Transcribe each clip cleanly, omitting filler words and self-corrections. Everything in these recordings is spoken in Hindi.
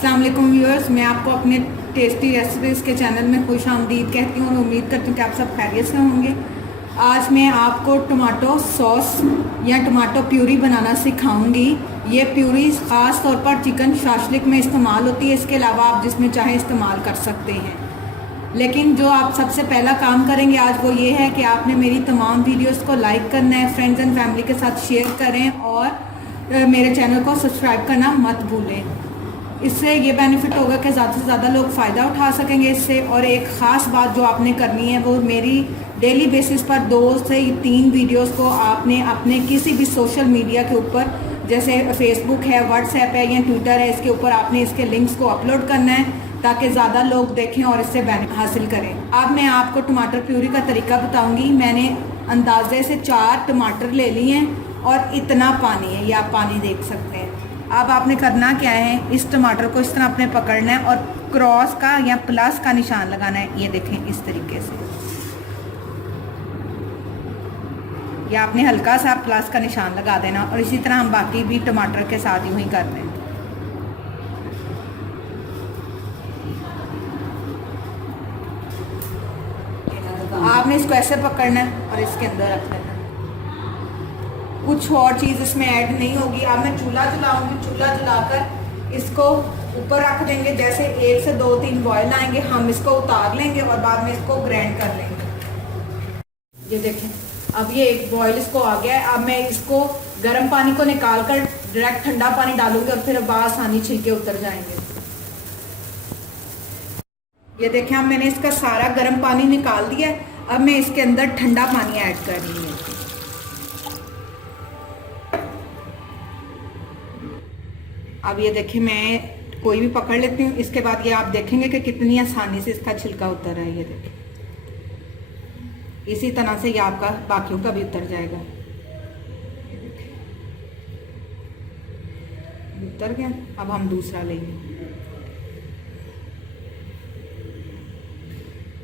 अस्सलाम वालेकुम व्यूअर्स, मैं आपको अपने टेस्टी रेसिपीज़ के चैनल में खुश आमदीद कहती हूँ और उम्मीद करती हूँ कि आप सब खैरियत से होंगे। आज मैं आपको टमाटो सॉस या टमाटो प्यूरी बनाना सिखाऊंगी। ये प्यूरी ख़ास तौर पर चिकन शाशलिक में इस्तेमाल होती है, इसके अलावा आप जिसमें चाहे इस्तेमाल कर सकते हैं। लेकिन जो आप सबसे पहला काम करेंगे आज वो ये है कि आपने मेरी तमाम वीडियोज़ को लाइक करना है, फ्रेंड्स एंड फैमिली के साथ शेयर करें और मेरे चैनल को सब्सक्राइब करना मत भूलें। इससे ये बेनिफिट होगा कि ज़्यादा से ज़्यादा लोग फ़ायदा उठा सकेंगे इससे। और एक ख़ास बात जो आपने करनी है वो मेरी डेली बेसिस पर 2 से 3 वीडियोस को आपने अपने किसी भी सोशल मीडिया के ऊपर, जैसे फेसबुक है, व्हाट्सएप है या ट्विटर है, इसके ऊपर आपने इसके लिंक्स को अपलोड करना है ताकि ज़्यादा लोग देखें और इससे बेनिफिट हासिल करें। अब मैं आपको टमाटर प्यूरी का तरीका बताऊँगी। मैंने अंदाजे से 4 टमाटर ले लिए हैं और इतना पानी है, ये आप पानी देख सकते हैं। अब आपने करना क्या है, इस टमाटर को इस तरह आपने पकड़ना है और क्रॉस का या प्लस का निशान लगाना है। ये देखें इस तरीके से, या आपने हल्का सा प्लस का निशान लगा देना। और इसी तरह हम बाकी भी टमाटर के साथ यूं ही कर दें। आपने इसको ऐसे पकड़ना है और इसके अंदर रख देना। कुछ और चीज़ इसमें ऐड नहीं होगी। अब मैं चूल्हा जलाऊंगी, चूल्हा जलाकर इसको ऊपर रख देंगे। जैसे 1 से 2-3 बॉयल आएंगे हम इसको उतार लेंगे और बाद में इसको ग्राइंड कर लेंगे। ये देखें अब ये एक बॉयल इसको आ गया है। अब मैं इसको गर्म पानी को निकाल कर डायरेक्ट ठंडा पानी डालूंगी और फिर आसानी छिलके उतर जाएंगे। ये देखें अब मैंने इसका सारा गर्म पानी निकाल दिया है। अब मैं इसके अंदर ठंडा पानी ऐड कर रही हूँ। अब ये देखिए मैं कोई भी पकड़ लेती हूँ। इसके बाद ये आप देखेंगे कि कितनी आसानी से इसका छिलका उतर रहा है। ये देखिए इसी तरह से ये आपका बाकियों का भी उतर जाएगा। उतर गया। अब हम दूसरा लेंगे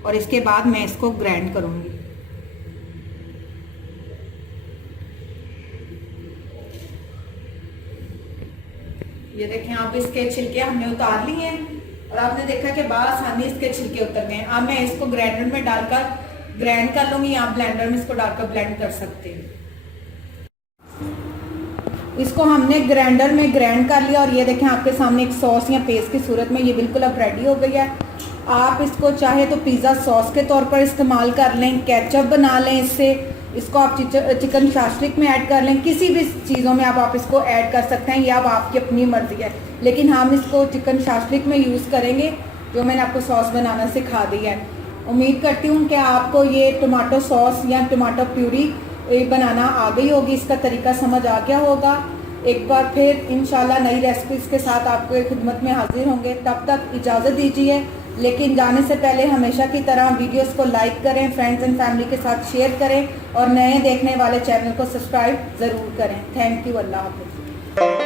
और इसके बाद मैं इसको ग्राइंड करूंगी। ये देखें आप इसके छिलके हमने उतार लिए हैं और आपने देखा कि आसानी इसके छिलके उतर गए। अब मैं इसको ग्राइंडर में डालकर ग्राइंड कर लूंगी। आप ब्लेंडर में इसको डालकर ब्लेंड कर सकते हैं। इसको हमने ग्राइंडर में ग्राइंड कर लिया और ये देखें आपके सामने एक सॉस या पेस्ट की सूरत में ये बिल्कुल अब रेडी हो गई है। आप इसको चाहे तो पिज़्ज़ा सॉस के तौर पर इस्तेमाल कर लें, केचप बना लें इससे। इसको आप चिकन शाशलिक में ऐड कर लें, किसी भी चीज़ों में आप इसको ऐड कर सकते हैं, या अब आपकी अपनी मर्जी है। लेकिन हम इसको चिकन शाशलिक में यूज़ करेंगे जो मैंने आपको सॉस बनाना सिखा दी है। उम्मीद करती हूँ कि आपको ये टमाटो सॉस या टमाटो प्यूरी बनाना आ गई होगी, इसका तरीका समझ आ गया होगा। एक बार फिर इंशाल्लाह नई रेसिपीज़ के साथ आपको खिदमत में हाजिर होंगे। तब तक इजाज़त दीजिए, लेकिन जाने से पहले हमेशा की तरह वीडियोस को लाइक करें, फ्रेंड्स एंड फैमिली के साथ शेयर करें और नए देखने वाले चैनल को सब्सक्राइब ज़रूर करें। Thank you. अल्लाह हाफ़िज़।